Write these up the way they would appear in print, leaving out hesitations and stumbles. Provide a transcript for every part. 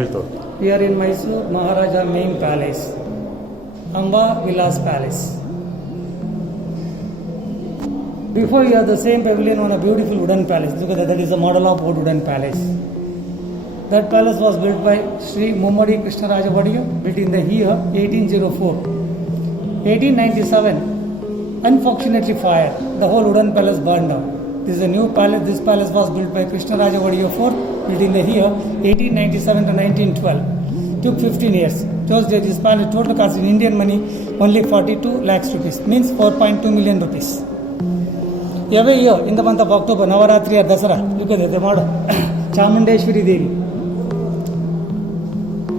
ಹೇಳ್ತು. We are in Mysore Maharaja main palace, Amba Vilas Palace. Before you have the same pavilion on a beautiful wooden palace. Look at that, that is a model of old wooden palace. That palace was built by Sri Mummadi Krishnaraja Vadiya, built in the year 1804. 1897, unfortunately fire, the whole wooden palace burned down. This is a new palace. This palace was built by Krishnaraja Vadiya IV, built in the year 1897 to 1912. Took 15 years. This palace total cost in Indian money only 42 lakhs rupees, means 4.2 million rupees. Every year in the month of October, Navaratri or Dasara, look at the model, Chamundeshwari Devi.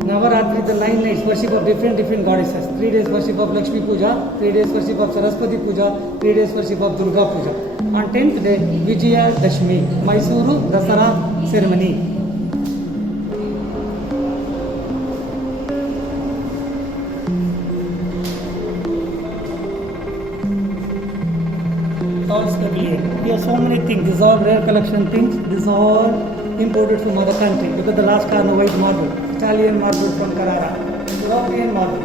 Navaratri, the 9 nights worship of different goddesses. 3 days worship of Lakshmi Puja, 3 days worship of Saraswati Puja, 3 days worship of Durga Puja. On 10th day, Vijaya Dashmi, Mysuru Dasara ceremony. Here are so many things. These are all rare collection things. These are all imported from other country. Look at the last Carno white marble, Italian marble from Carrara, European marble.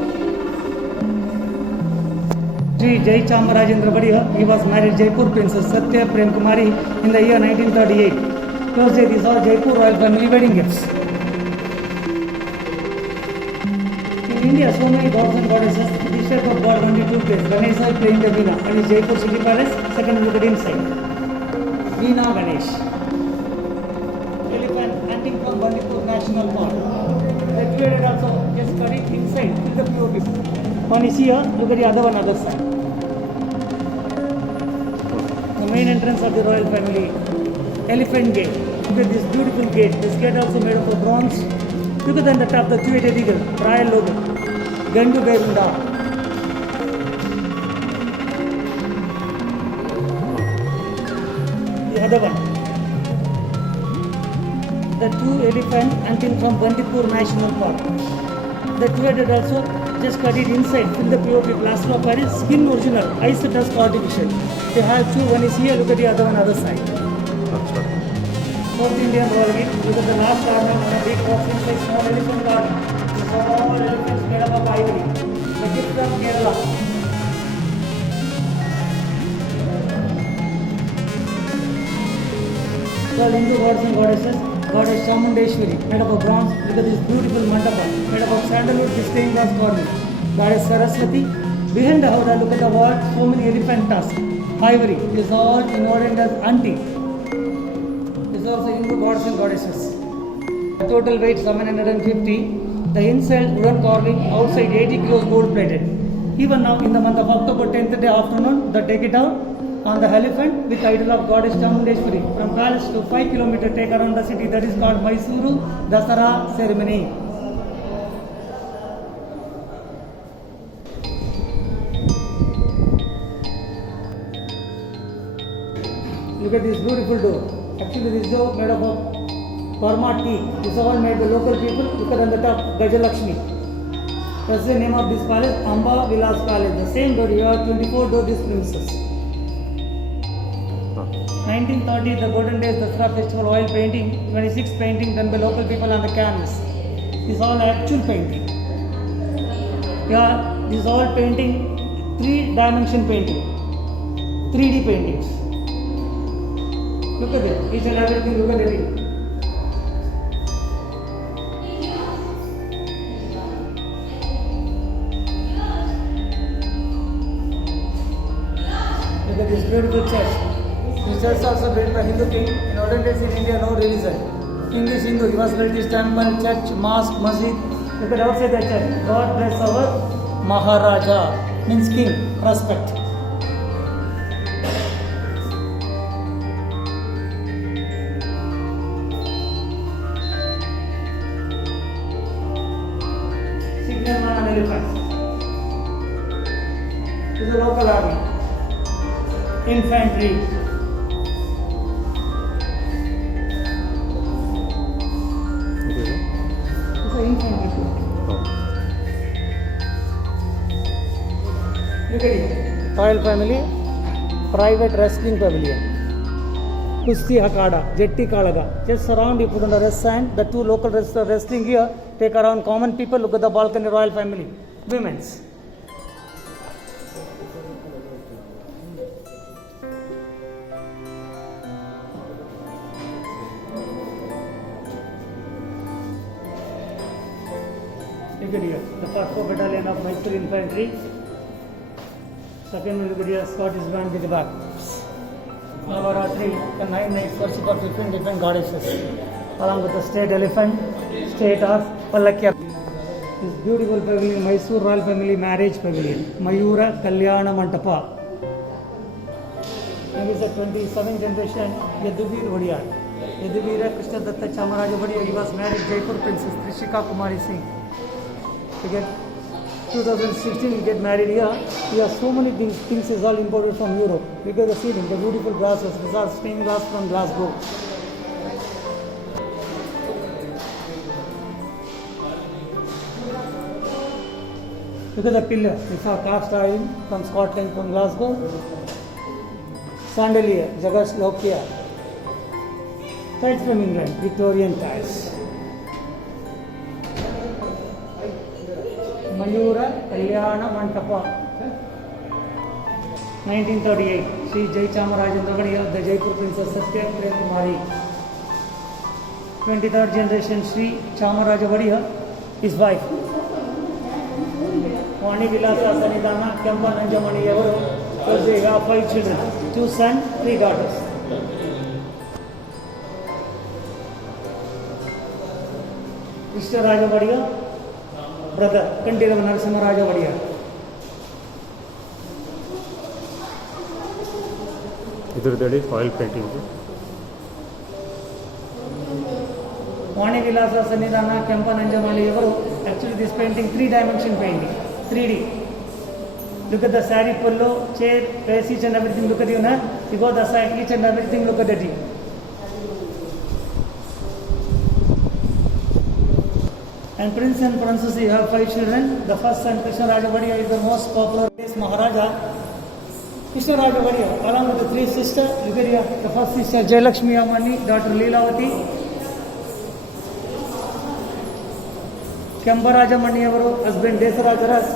Sri Jai Chamarajendra Badiya, he was married Jaipur Princess Satya Prem Kumari in the year 1938. Thursday, these are Jaipur royal family wedding gifts. In India, so many gods and goddesses. This shape of god only 2 places. Ganesha playing the Veena, and is Jaipur City Palace. Second, look at inside. Veena Ganesh. Elephant hunting from Bandipur National Park. That created also just cut it inside with the POP. One is here, look at the other one, other side. The main entrance of the royal family. Elephant gate. Look at this beautiful gate. This gate also made of bronze. Look at the top, the two-headed eagle, royal logo. Gandu Berunda. The other one. The 2 elephant hunting from Bandipur National Park. The two-headed also just cut it inside, fill the POP plaster of Paris, skin original, ice dust artificial. They have 2, one is here, look at the other one, other side. South Indian royal gate, look at the last garment on a big box inside small elephant garden. All elephants made up of ivory. The gift from Kerala. All Hindu gods and goddesses. Goddess Chamundeshwari, made up of bronze. Look at this beautiful mandapa, made up of sandalwood with stained glass cornice. Goddess Saraswati. Behind the house, look at the wall, so many elephant tusks. Ivory. This is all inordinate as antique. This is also Hindu gods and goddesses. The total weight 750. The inside wooden carving, outside 80 kilos gold plated. Even now in the month of October 10th day afternoon, they take it out on the elephant with the idol of goddess Chamundeshwari. From palace to 5 kilometers take around the city. That is called Mysuru Dasara ceremony. Look at this beautiful door. Actually this door made up of Parma tea. This is all made by local people. Look at on the top, Gajalakshmi. That's the name of this palace, Amba Vilas Palace. The same door, you have 24 door this premises. 1930, the golden days, Dasara festival, oil painting, 26 painting done by local people on the canvas. This is all actual painting. Yeah, this is all painting, 3-dimension painting, 3D paintings. Look at it, each and everything, look at it. Look at this beautiful church. This church also built by Hindu king. In olden days in India, no religion. King is Hindu. He was built this temple, church, mosque, masjid. Look at outside the church. God bless our Maharaja. Means king. Respect. Signal on an elephant. This is a local army. Infantry. Look at it. Royal family private wrestling pavilion. Kusti Hakada, Jetti Kalaga. Just surround, you put on the rest stand. The two local resting here. Take around common people. Look at the balcony, royal family. Women's. Look at here, the 1st Battalion of Mysore Infantry. Second, look at here, Scottish band with the back. Navaratri, the 9 nights worship of different goddesses, along with the state elephant, state of Pallakya. This beautiful pavilion, Mysore Royal Family Marriage Pavilion, Mayura Kalyana Mantapa. This is the 27th generation, Yaduvir Vodiyar. Yaduvira Krishna Datta Chamaraja Vodiyar, he was married Jaipur Princess Trishika Kumari Singh. Again, 2016 we get married here. We have so many things is all imported from Europe. Look at the ceiling, the beautiful grasses. These are stained glass from Glasgow. Look at the pillar. These are cast iron from Scotland, from Glasgow. Chandelier, Jagat Lokia. Tiles from England, Victorian tiles. Mayura Kalyana Mantapa. 1938, Sri Jai Chamarajendra Vadiya, the Jaipur Princess Satya Prem Kumari. 23rd generation Sri Chamaraja Vadiya, his wife. Vani Vilasa Sanidana Kempa Nanjamani Evaru, because they have 5 children, 2 sons, 3 daughters. Krishna Raja Vadiya, brother, Kantirav Narasimha Raja Vadiya. This oil painting. Vani Vilasa Sanidana Kempa Nanjamani Evaru. Actually, this painting 3-dimension painting, 3D. Look at the sari, pullo, chair, face, each and everything. Look at you now. You go the side, each and everything. Look at it. And Prince and Princess, you have 5 children. The first son, Krishna Raja Vadiya, is the most popular Maharaja. Krishna Raja Vadiya, along with the 3 sisters, look at here. The first sister, Jayalakshmi Amani, daughter Leelavati. Kembaraja Maniyavaru, husband Desaraja Ras.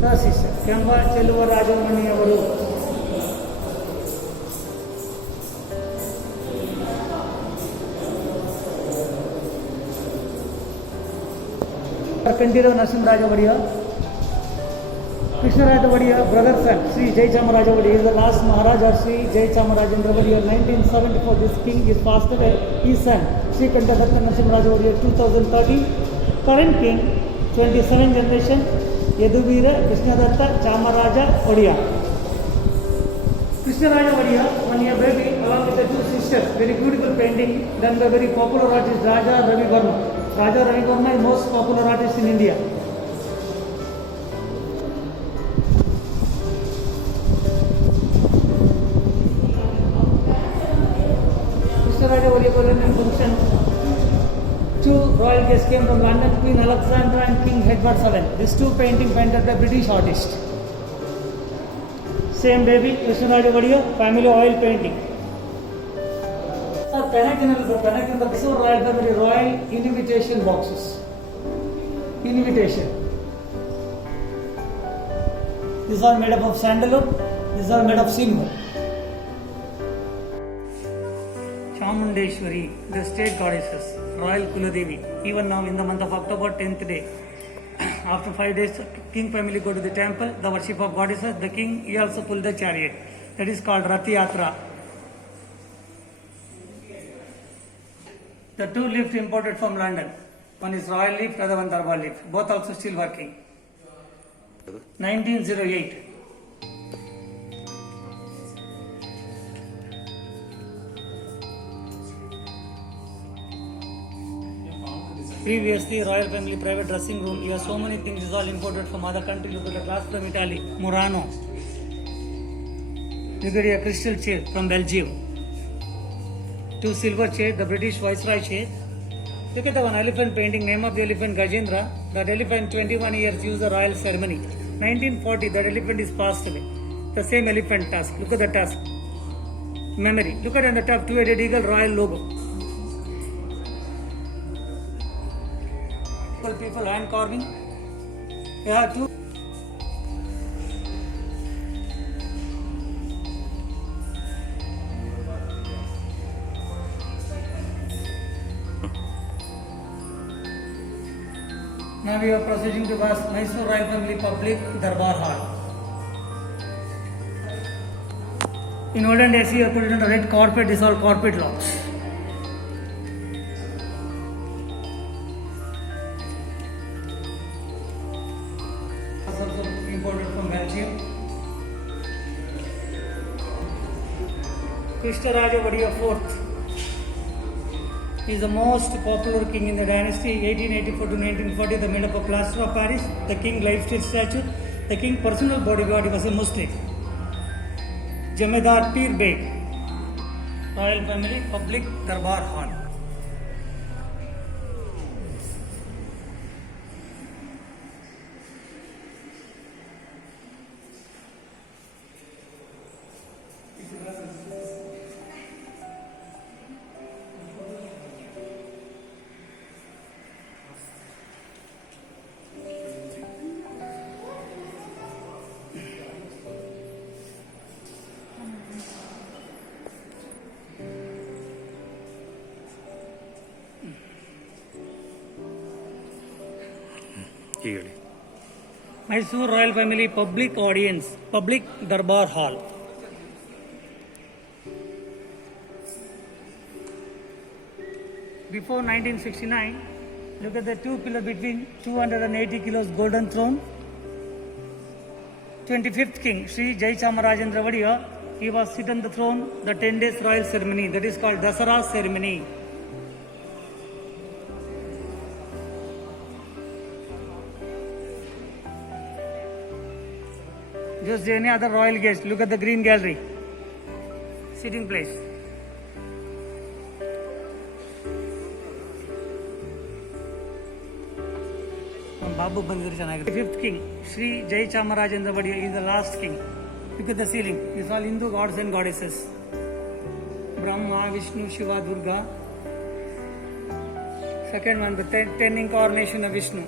Third sister, Kemba Cheluva Raja Maniyavaru. Kantirav Narasimha Raja Vadiya. Krishna Raja Vadiya, brother son, Sri Jai Chamaraja Vadiya, is the last Maharaja Sri Jai Chamarajendra Vadiya. 1974, this king is passed away. His son, Sri Kantadatta Narasimha Raja Vadiya, 2013. Current king, 27th generation, Yaduvira Krishnadatta Chamaraja Vadiya. Krishna Raja Vadiya, 1 year baby, along with the 2 sisters. Very beautiful painting done by very popular artist Raja Ravi Verma. Raja Ravi Verma is most popular artist in India. Krishna Raja Vadiya function. 2 royal guests came from London, Queen Alexandra and King Edward VII. These 2 paintings painted by British artist. Same baby, Krishna Raja Vadiya, family oil painting. The Mysore Royal Family Royal Invitation boxes. Invitation. These are made up of sandalwood. These are made of silver. Chamundeshwari, the state goddesses, Royal Kuladevi. Even now in the month of October, 10th day, after 5 days, king family go to the temple, the worship of goddesses. The king, he also pulled the chariot. That is called Rath Yatra. The 2 lifts imported from London. One is Royal lift, other one Darbar lift. Both also still working. 1908. Previously, royal family private dressing room. Here, so many things is all imported from other countries. Look at the glass from Italy, Murano. Look at a crystal chair from Belgium. 2 silver chairs, the British Viceroy chair. Look at the one elephant painting, name of the elephant Gajendra. That elephant 21 years used the royal ceremony. 1940, that elephant is passed away. The same elephant tusk. Look at the tusk. Memory. Look at on the top, two-headed eagle, royal logo. People hand carving. Yeah, two. Now we are proceeding to Mysore Royal Family Public Darbar Hall. In olden days, you put it on the red carpet. These are carpet locks. Also imported from Belgium. Krishnaraja Vadiya IV is the most popular king in the dynasty 1884 to 1940. They made up a plaster of Paris. The king lifestyle statue. The king personal bodyguard was a Muslim. Jamedar Pir Beg. Royal Family Public Darbar Hall. Here. Mysore Royal Family Public Audience, Public Darbar Hall. Before 1969, look at the two pillar between 280 kilos golden throne. 25th king, Sri Jai Chamarajendra Vadiya, he was sit on the throne, the 10 days royal ceremony, that is called Dasara ceremony. Just any other royal guest, look at the green gallery, sitting place. Babu Bandir Chanagar. Fifth king, Sri Jai Chamarajendra Vadiya is the last king. Look at the ceiling. These are all Hindu gods and goddesses. Brahma, Vishnu, Shiva, Durga. Second one, the ten incarnation of Vishnu.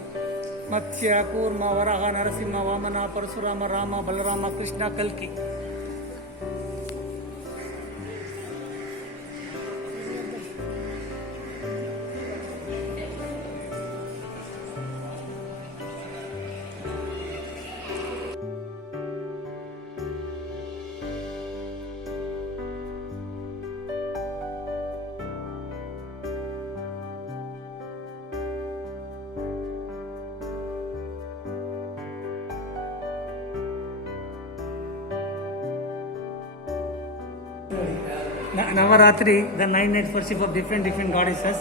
Matsya, Kurma, Varaha, Narasimha, Vamana, Parasurama, Rama, Balarama, Krishna, Kalki. Navaratri, the 9 nights worship of different goddesses.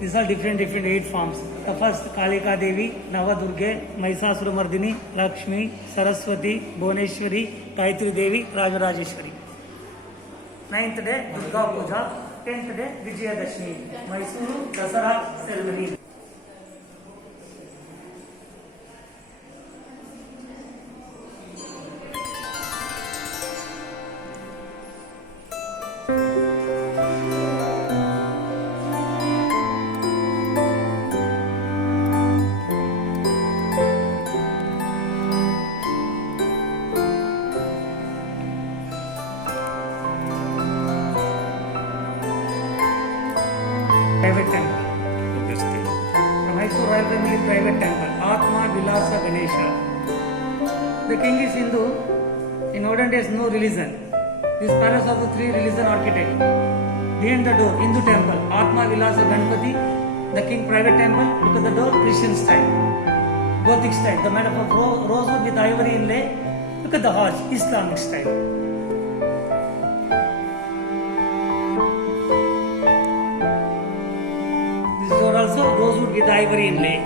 These are different 8 forms. The first Kalika Devi, Navadurge, Mahishasura Mardini, Lakshmi, Saraswati, Bhuneshwari, Gayatri Devi, Rajarajeshwari. 9th day Durga Puja, 10th day Vijayadashmi, Mysuru Dasara ceremony. Private temple. This thing. The Mysore Royal Family private temple, Atma Vilasa Ganesha. The king is Hindu. In olden days, no religion. This palace of the 3 religion architect. Behind the door, Hindu temple, Atma Vilasa Ganpati. The king private temple. Look at the door, Christian style, Gothic style. The made of rosewood with ivory inlay. Look at the arch, Islamic style. Also rosewood with ivory inlay.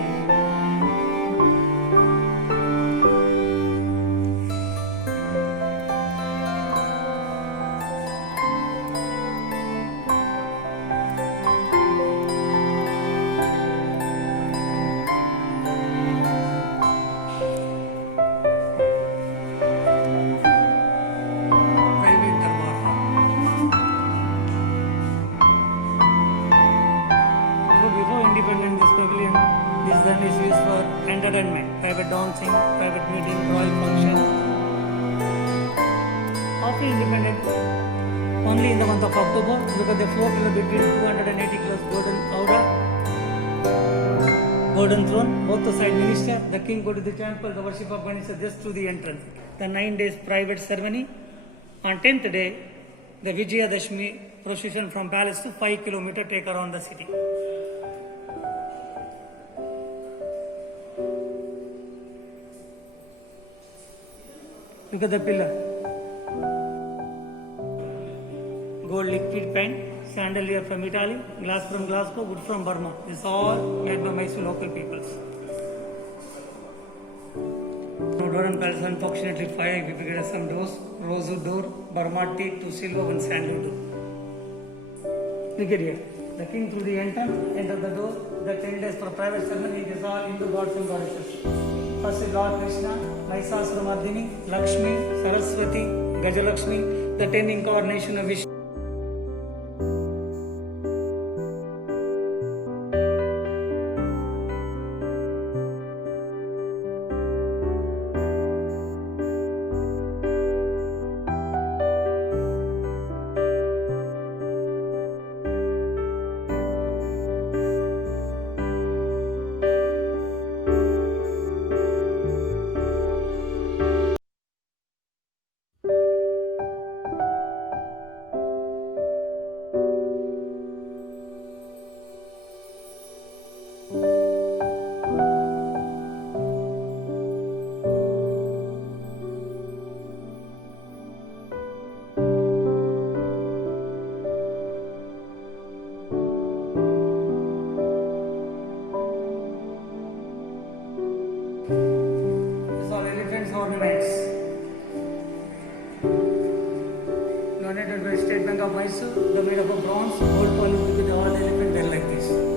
entertainment, private dancing, private meeting, royal function. After independence, only in the month of October, because they float between 280 kilos golden throne, both the side minister, the king go to the temple, the worship of Ganesha just through the entrance. The 9 days private ceremony. On 10th day, the Vijayadashmi procession from palace to 5 kilometers take around the city. Look at the pillar. Gold liquid paint, chandelier from Italy, glass from Glasgow, wood from Burma. This is all made by Mysore local peoples. Doran Palace, unfortunately, fire. We figured some doors, rosewood door, Burma teak to silver and sandalwood door. Look at here. The king through the entrance, enter the door. The 10 days for private ceremony. It is all Hindu gods and goddesses. First is Lord Krishna, Mahishasuramardini, Lakshmi, Saraswati, Gajalakshmi, the 10 incarnation of Vishnu. Ornaments donated by State Bank of Mysore. They're made up of bronze, gold polished with all elephant bell like this.